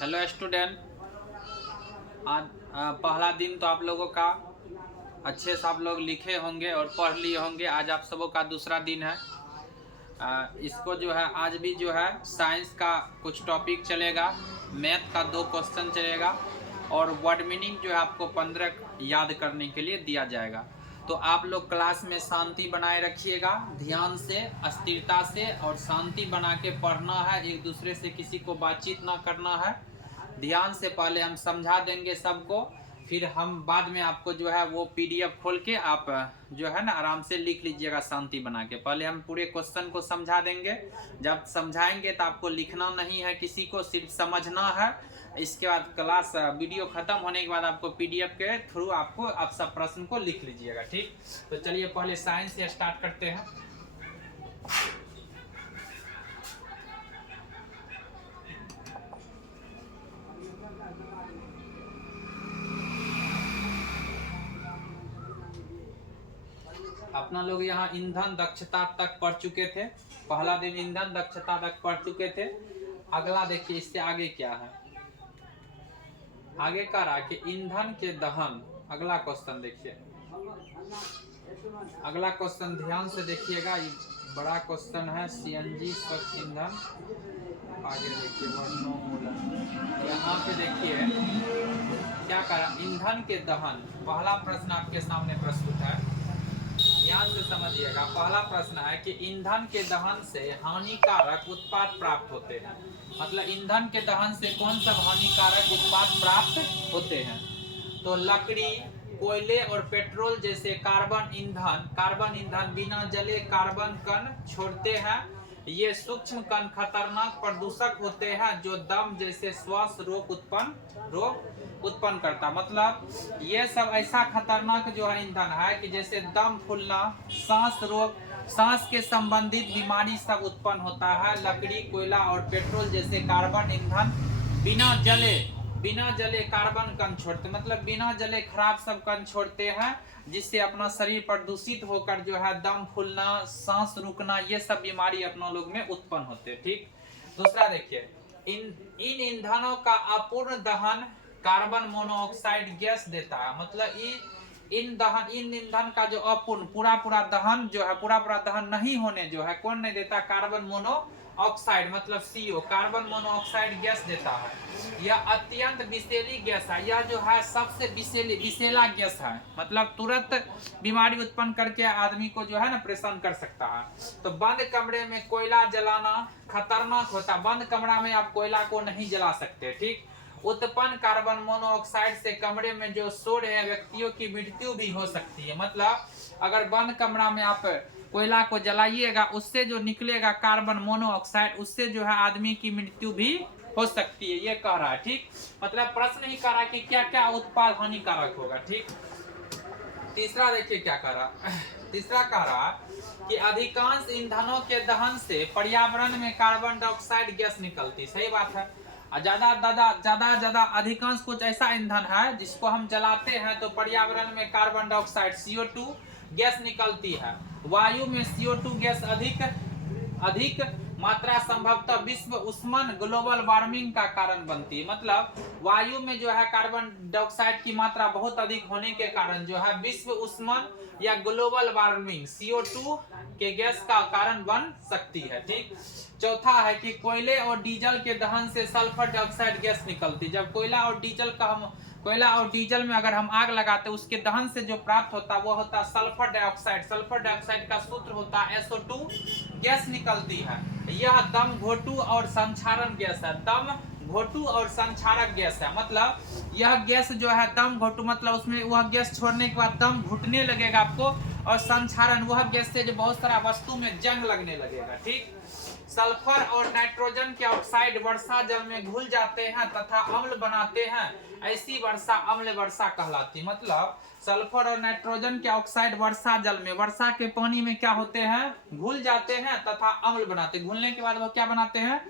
Hello student. आज पहला दिन तो आप लोगों का अच्छे से आप लोग लिखे होंगे और पढ़ लिए होंगे। आज आप सबों का दूसरा दिन है। इसको जो है आज भी जो है साइंस का कुछ टॉपिक चलेगा, मैथ का 2 क्वेश्चन चलेगा और वर्ड मीनिंग जो है आपको 15 याद करने के लिए दिया जाएगा। तो आप लोग क्लास में शांति बनाए रखिएगा, ध्यान से, स्थिरता से और शांति बना के पढ़ना है। एक दूसरे से किसी को बातचीत ना करना है। ध्यान से पहले हम समझा देंगे सबको, फिर हम बाद में आपको जो है वो पीडीएफ खोल के आप जो है ना आराम से लिख लीजिएगा शांति बना के। पहले हम पूरे क्वेश्चन को समझा देंगे, जब समझाएंगे तो आपको लिखना नहीं है किसी को, सिर्फ समझना है। इसके बाद क्लास वीडियो खत्म होने के बाद आपको पीडीएफ के थ्रू आपको आप सब प्रश्न को लिख लीजिएगा। ठीक, तो चलिए पहले साइंस से स्टार्ट करते हैं। अपना लोग यहाँ ईंधन दक्षता तक पढ़ चुके थे। पहला दिन ईंधन दक्षता तक पढ़ चुके थे। अगला देखिए इससे आगे क्या है। आगे कह रहा कि ईंधन के दहन। अगला क्वेश्चन देखिए, अगला क्वेश्चन ध्यान से देखिएगा, ये बड़ा क्वेश्चन है। सीएनजी स्वच्छ ईंधन। आगे देखिए वर्णोमूलन। यहाँ पे देखिए क्या कह रहा, ईंधन के दहन। पहला प्रश्न आपके सामने प्रस्तुत है, ध्यान से समझिएगा। पहला प्रश्न है कि ईंधन के दहन से हानिकारक उत्पाद प्राप्त होते हैं। मतलब ईंधन के दहन से कौन सा हानिकारक उत्पाद प्राप्त होते हैं? तो लकड़ी, कोयले और पेट्रोल जैसे कार्बन ईंधन बिना जले कार्बन कण छोड़ते हैं। ये सूक्ष्म कण खतरनाक प्रदूषक होते हैं जो दम जैसे श्वास रोग उत्पन्न करता। मतलब ये सब ऐसा खतरनाक जो है ईंधन है कि जैसे दम फूलना, सांस रोग, सांस के संबंधित बीमारी सब उत्पन्न होता है। लकड़ी, कोयला और पेट्रोल जैसे कार्बन ईंधन बिना जले कार्बन कण छोड़ते, मतलब बिना जले खराब सब कण छोड़ते हैं, जिससे अपना शरीर प्रदूषित होकर जो है दम फूलना, सांस रुकना, ये सब बीमारी अपना लोग में उत्पन्न होते हैं। ठीक, दूसरा देखिए, इन ईंधनों का अपूर्ण दहन कार्बन मोनोऑक्साइड गैस देता है। मतलब इन ईंधन का जो अपूर्ण पूरा दहन जो है, पूरा दहन नहीं होने जो है कौन नहीं देता? कार्बन मोनोऑक्साइड मतलब CO, कार्बन मोनोऑक्साइड गैस देता है। यह अत्यंत विषैली गैस है। यह जो है सबसे विषैला गैस है, मतलब तुरंत बीमारी उत्पन्न करके आदमी को जो है ना परेशान कर सकता है। तो बंद कमरे में कोयला जलाना खतरनाक होता। बंद कमरा में आप कोयला को नहीं जला सकते। ठीक, उत्पन्न कार्बन मोनोऑक्साइड से कमरे में जो शोर है व्यक्तियों की मृत्यु भी हो सकती है। मतलब अगर बंद कमरा में आप कोयला को जलाइएगा, उससे जो निकलेगा कार्बन मोनोऑक्साइड, उससे जो है आदमी की मृत्यु भी हो सकती है, ये कह रहा है। ठीक, मतलब प्रश्न ही कह रहा है कि क्या क्या उत्पाद हानिकारक होगा। ठीक, तीसरा देखिए क्या कह रहा, तीसरा कह रहा कि अधिकांश ईंधनों के दहन से पर्यावरण में कार्बन डाइऑक्साइड गैस निकलती। सही बात है। ज्यादा अधिकांश कुछ ऐसा ईंधन है जिसको हम जलाते हैं तो पर्यावरण में कार्बन डाइऑक्साइड CO2 गैस निकलती है। वायु में CO2 गैस अधिक मात्रा संभवतः विश्व उष्मन ग्लोबल वार्मिंग का कारण बनती है। मतलब वायु में जो है कार्बन डाइऑक्साइड की मात्रा बहुत अधिक होने के कारण जो है विश्व उष्मन या ग्लोबल वार्मिंग CO2 के गैस का कारण बन सकती है। ठीक, चौथा है कि कोयले और डीजल के दहन से सल्फर डाइऑक्साइड गैस निकलती। जब कोयला और डीजल में अगर हम आग लगाते, उसके दहन से जो प्राप्त होता वो होता सल्फर डाइऑक्साइड। सल्फर डाइऑक्साइड का सूत्र होता SO2 गैस निकलती है। यह दम घोटू और संक्षारण गैस है। दम घोटू और संक्षारक गैस है। मतलब यह गैस जो है दम घोटू, मतलब उसमें वह गैस छोड़ने के बाद दम घुटने लगेगा आपको, और संक्षारण वह गैस से जो बहुत सारा वस्तु में जंग लगने लगेगा। ठीक, सल्फर और नाइट्रोजन के ऑक्साइड वर्षा जल में घुल जाते हैं तथा अम्ल बनाते हैं। ऐसी वर्षा अम्ल वर्षा कहलाती। मतलब सल्फर और नाइट्रोजन के ऑक्साइड वर्षा जल में, वर्षा के पानी में क्या होते हैं? घुल जाते हैं तथा अम्ल बनाते। घुलने के बाद वो क्या बनाते हैं?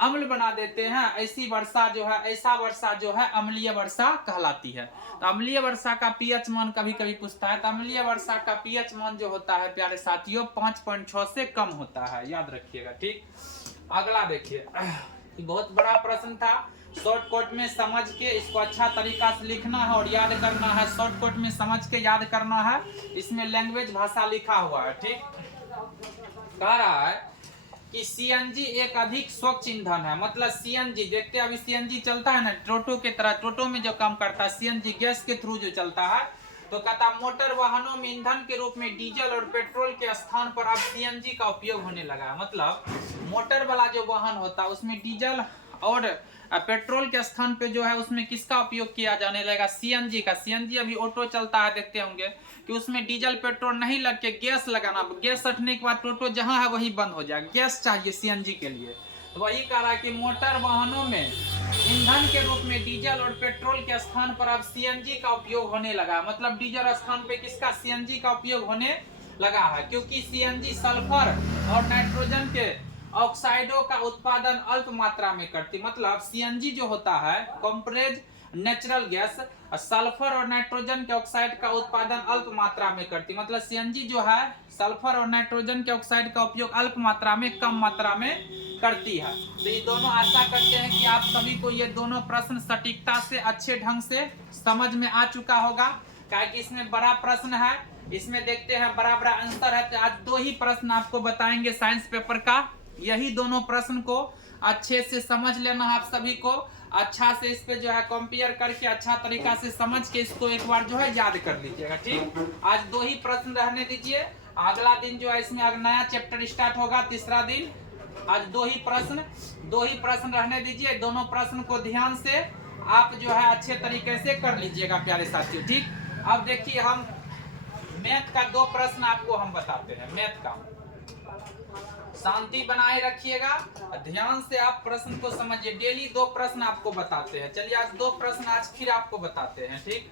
अम्ल बना देते हैं। ऐसी वर्षा जो है, ऐसा वर्षा जो है अम्लीय वर्षा कहलाती है। तो अम्लीय वर्षा का पीएच मान कभी कभी पूछता है। तो अम्लीय वर्षा का पीएच मान जो होता है प्यारे साथियों 5.6 से कम होता है, याद रखिएगा। ठीक, अगला देखिए, बहुत बड़ा प्रश्न था। शॉर्टकट में समझ के इसको अच्छा तरीका से लिखना है और याद करना है। शॉर्टकट में समझ के याद करना है। इसमें लैंग्वेज भाषा लिखा हुआ है, ठीक। कह रहा है कि सीएनजी एक अधिक स्वच्छ ईंधन है। मतलब सीएनजी देखते हैं, अभी सीएनजी चलता है ना टोटो के तरह, टोटो में जो काम करता है सीएनजी गैस के थ्रू जो चलता है, तो कहता मोटर वाहनों में ईंधन के रूप में डीजल और पेट्रोल के स्थान पर अब सीएनजी का उपयोग होने लगा है। मतलब मोटर वाला जो वाहन होता है उसमें डीजल और पेट्रोल के स्थान पे जो है उसमें किसका उपयोग किया जाने लगा, सीएनजी का। सीएनजी अभी ऑटो चलता है, देखते होंगे कि उसमें डीजल पेट्रोल नहीं लग के गैस लगाना, गैस सटने के बाद टोटो जहां है वही बंद हो जाएगा, गैस चाहिए सीएनजी के लिए। तो वही कह रहा है कि मोटर वाहनों में ईंधन के रूप में डीजल और पेट्रोल के स्थान पर अब सीएनजी का उपयोग होने लगा। मतलब डीजल स्थान पे किसका, सीएनजी का उपयोग होने लगा है, क्योंकि सीएनजी सल्फर और नाइट्रोजन के ऑक्साइडों का उत्पादन अल्प मात्रा में करती। मतलब सीएनजी जो होता है कंप्रेस्ड नेचुरल गैस, सल्फर और नाइट्रोजन के ऑक्साइड का उत्पादन अल्प मात्रा में करती। मतलब सीएनजी जो है सल्फर और नाइट्रोजन के ऑक्साइड का उपयोग अल्प मात्रा में, कम मात्रा में करती है। तो ये दोनों आशा करते हैं कि आप सभी को ये दोनों प्रश्न सटीकता से अच्छे ढंग से समझ में आ चुका होगा। क्या कि इसमें बड़ा प्रश्न है, इसमें देखते हैं बड़ा बड़ा आंसर है। तो आज दो ही प्रश्न आपको बताएंगे साइंस पेपर का, यही दोनों प्रश्न को अच्छे से समझ लेना है। आप सभी को अच्छा से इस पे जो है कंपेयर करके अच्छा तरीका से समझ के इसको एक बार जो है याद कर लीजिएगा, ठीक। आज दो ही प्रश्न रहने दीजिए, अगला दिन जो है इसमें नया चैप्टर स्टार्ट होगा, तीसरा दिन। आज दो ही प्रश्न रहने दीजिए। दोनों प्रश्न को ध्यान से आप जो है अच्छे तरीके से कर लीजिएगा प्यारे साथियों, ठीक। अब देखिए हम मैथ का दो प्रश्न आपको हम बताते हैं। मैथ का शांति बनाए रखिएगा, ध्यान से आप प्रश्न को समझिए। डेली दो प्रश्न आपको बताते हैं। चलिए आज दो प्रश्न आज फिर आपको बताते हैं, ठीक।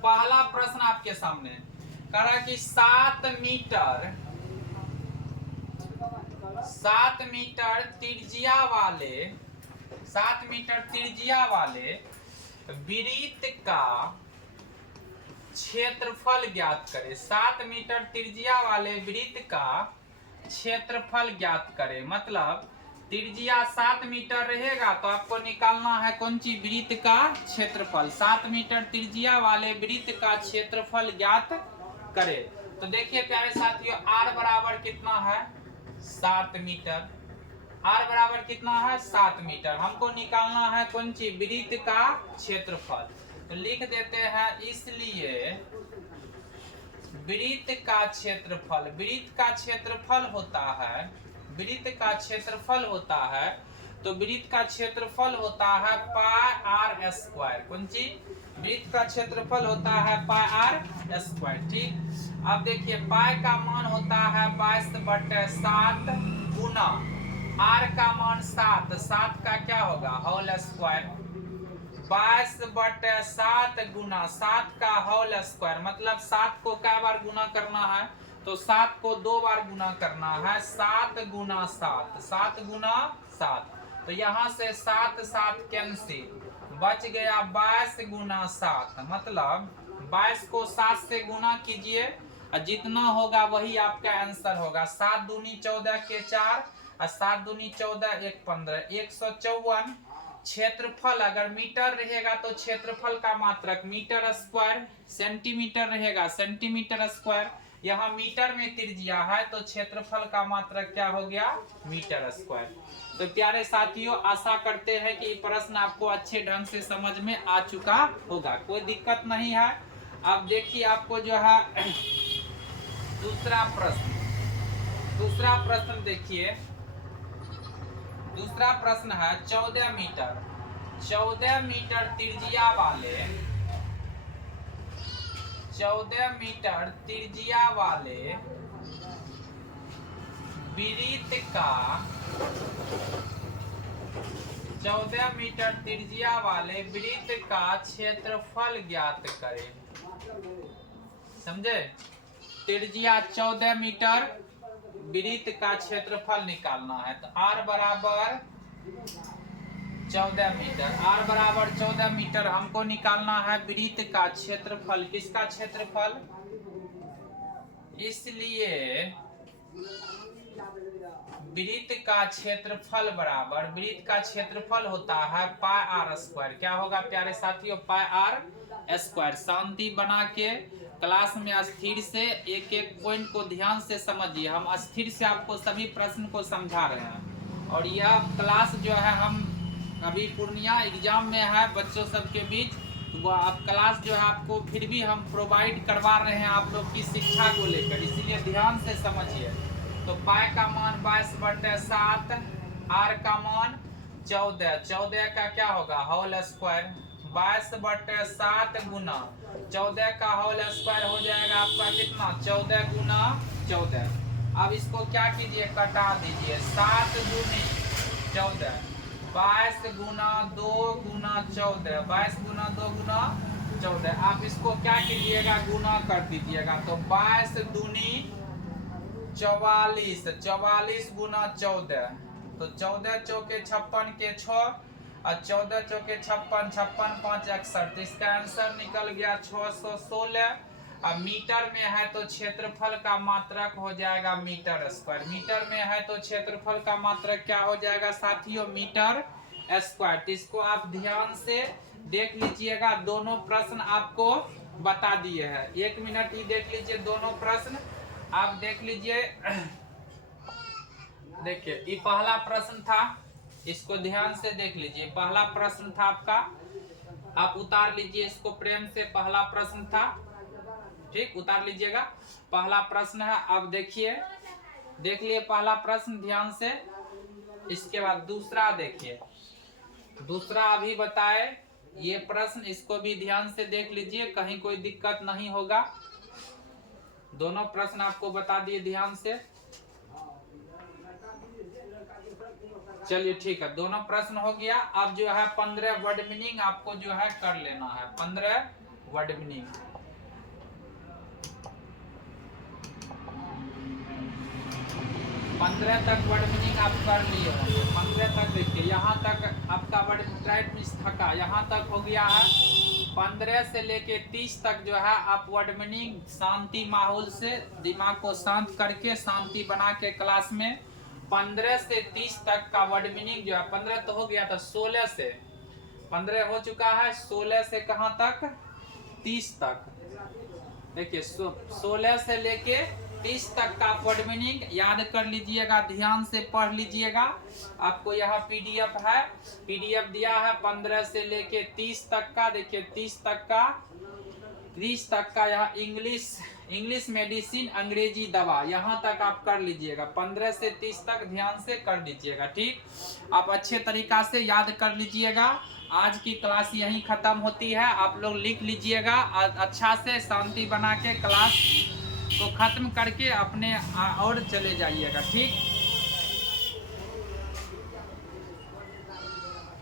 पहला प्रश्न आपके सामने कह रहा कि 7 मीटर त्रिज्या वाले वृत्त का क्षेत्रफल ज्ञात करें। 7 मीटर त्रिज्या वाले वृत्त का क्षेत्रफल ज्ञात करें। मतलब त्रिज्या 7 मीटर रहेगा तो आपको निकालना है कौन सी, वृत्त का क्षेत्रफल। 7 मीटर त्रिज्या वाले वृत्त का क्षेत्रफल ज्ञात करें। तो देखिए प्यारे साथियों r बराबर कितना है, 7 मीटर। r बराबर कितना है, 7 मीटर। हमको निकालना है कौन सी, वृत्त का क्षेत्रफल। तो लिख देते हैं, इसलिए वृत्त का क्षेत्रफल, वृत्त का क्षेत्रफल होता है तो वृत्त का क्षेत्रफल होता है पाई आर स्क्वायर। कौन सी, वृत्त का क्षेत्रफल होता है पाई आर स्क्वायर, ठीक। अब देखिए पाई का मान होता है 22/7 गुना आर का मान 7 का क्या होगा, होल स्क्वायर। 22/7 गुना 7 का होल स्क्वायर। मतलब 7 को क्या बार गुना करना है, तो 7 को 2 बार गुना करना है। 7 गुना 7। तो यहाँ से 7 कैंसिल, बच गया 22 गुना 7। मतलब 22 को 7 से गुना कीजिए, जितना होगा वही आपका आंसर होगा। 7 दूनी 14 के 4 और 7 दूनी 14 1 15, 154। क्षेत्रफल अगर मीटर रहेगा तो क्षेत्रफल का मात्रक मीटर स्क्वायर, सेंटीमीटर रहेगा सेंटीमीटर स्क्वायर। यहाँ मीटर में त्रिज्या है तो क्षेत्रफल का मात्रक क्या हो गया, मीटर स्क्वायर। तो प्यारे साथियों आशा करते हैं कि प्रश्न आपको अच्छे ढंग से समझ में आ चुका होगा, कोई दिक्कत नहीं है। अब देखिए आपको जो है दूसरा प्रश्न देखिए। दूसरा प्रश्न है 14 मीटर त्रिज्या वाले वृत्त का 14 मीटर त्रिज्या वाले वृत्त का क्षेत्रफल ज्ञात करें। समझे, त्रिज्या 14 मीटर वृत्त का क्षेत्रफल निकालना है। तो r बराबर 14 मीटर, r बराबर 14 मीटर हमको निकालना है वृत्त का क्षेत्रफल। किसका क्षेत्रफल, इसलिए वृत्त का क्षेत्रफल बराबर, वृत्त का क्षेत्रफल होता है पाई आर स्क्वायर। क्या होगा प्यारे साथियों? पाई आर स्क्वायर। शांति बना के क्लास में स्थिर से एक एक पॉइंट को ध्यान से समझिए। हम स्थिर से आपको सभी प्रश्न को समझा रहे हैं। और यह क्लास जो है हम अभी पूर्णिया एग्जाम में है बच्चों सबके बीच, तो वो आप क्लास जो है आपको फिर भी हम प्रोवाइड करवा रहे हैं आप लोग की शिक्षा को लेकर, इसीलिए ध्यान से समझिए। तो पाई का मान 22/7, आर का मान 14, 14 का क्या होगा? Whole square. 22/7 गुना 14 का होल स्क्वायर हो जाएगा आपका कितना? 14 गुना 14। अब इसको क्या कीजिए? कटा दीजिए। 7 दूनी 14, 22 गुना 2 गुना 14, 22 गुना 2 गुना 14। आप इसको क्या कीजिएगा? गुना कर दीजिएगा। तो 22 दूनी 44, 44 गुना 14, तो 14 चौके 56 के 6 और 14 चौके 56, 56 5 61, तो इसका आंसर निकल गया 616। अब मीटर में है तो क्षेत्रफल का मात्रक हो जाएगा मीटर स्क्वायर। मीटर में है तो क्षेत्रफल का मात्रक क्या हो जाएगा साथियों? Metre square. तो इसको आप ध्यान से देख लीजिएगा, दोनों प्रश्न आपको बता दिए हैं। 1 मिनट ही देख लीजिए दोनों प्रश्न, आप देख लीजिए। देखिए ये पहला प्रश्न था, इसको ध्यान से देख लीजिए। पहला प्रश्न था आपका, आप उतार लीजिए इसको प्रेम से। पहला प्रश्न था, ठीक, उतार लीजिएगा। पहला प्रश्न है। अब देखिए, देख लिए पहला प्रश्न ध्यान से। इसके बाद दूसरा देखिए, दूसरा अभी बताए ये प्रश्न, इसको भी ध्यान से देख लीजिए, कहीं कोई दिक्कत नहीं होगा। दोनों प्रश्न आपको बता दिए ध्यान से। चलिए ठीक है, दोनों प्रश्न हो गया। अब जो है 15 वर्ड मीनिंग आपको जो है कर लेना है। 15 वर्ड मीनिंग, 15 तक वर्ड मीनिंग आप कर लिए होंगे। 15 तक देखिए, यहाँ तक आपका वर्ड राइट मिस थका, यहाँ तक हो गया है। 15 से लेके 30 तक जो है आप वर्ड मीनिंग शांति माहौल से, दिमाग को शांत करके, शांति बना के क्लास में 15 से 30 तक का वर्ड मीनिंग जो है, 15 तो हो गया था, 16 से 15 हो चुका है, 16 से कहाँ तक? 30 तक। देखिए 16 से लेके 30 तक का वर्ड मीनिंग याद कर लीजिएगा, ध्यान से पढ़ लीजिएगा। आपको यहाँ पीडीएफ है, पीडीएफ दिया है 15 से लेके 30 तक का। देखिए 30 तक का यहाँ इंग्लिश मेडिसिन, अंग्रेजी दवा, यहाँ तक आप कर लीजिएगा। 15 से 30 तक ध्यान से कर लीजिएगा, ठीक। आप अच्छे तरीका से याद कर लीजिएगा। आज की क्लास यहीं खत्म होती है। आप लोग लिख लीजिएगा अच्छा से, शांति बना के क्लास को खत्म करके अपने और चले जाइएगा, ठीक।